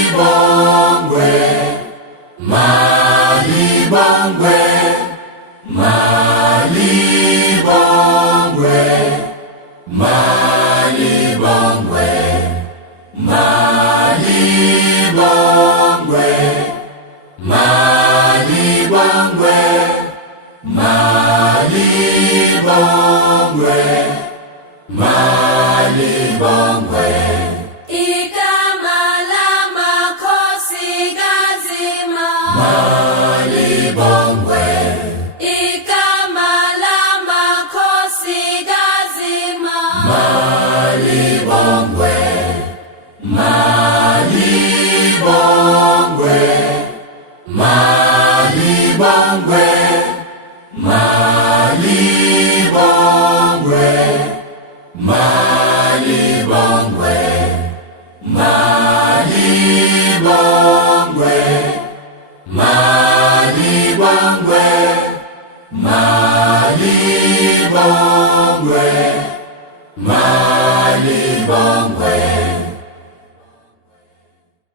Malibongwe, Malibongwe, Malibongwe, Malibongwe, Malibongwe, Malibongwe, Malibongwe, Malibongwe. Malibongwe, Ikamala makhosi gazima. Malibongwe, Malibongwe, Malibongwe, Malibongwe, Malibongwe, Malibongwe, Malibongwe, Malibongwe, Malibongwe.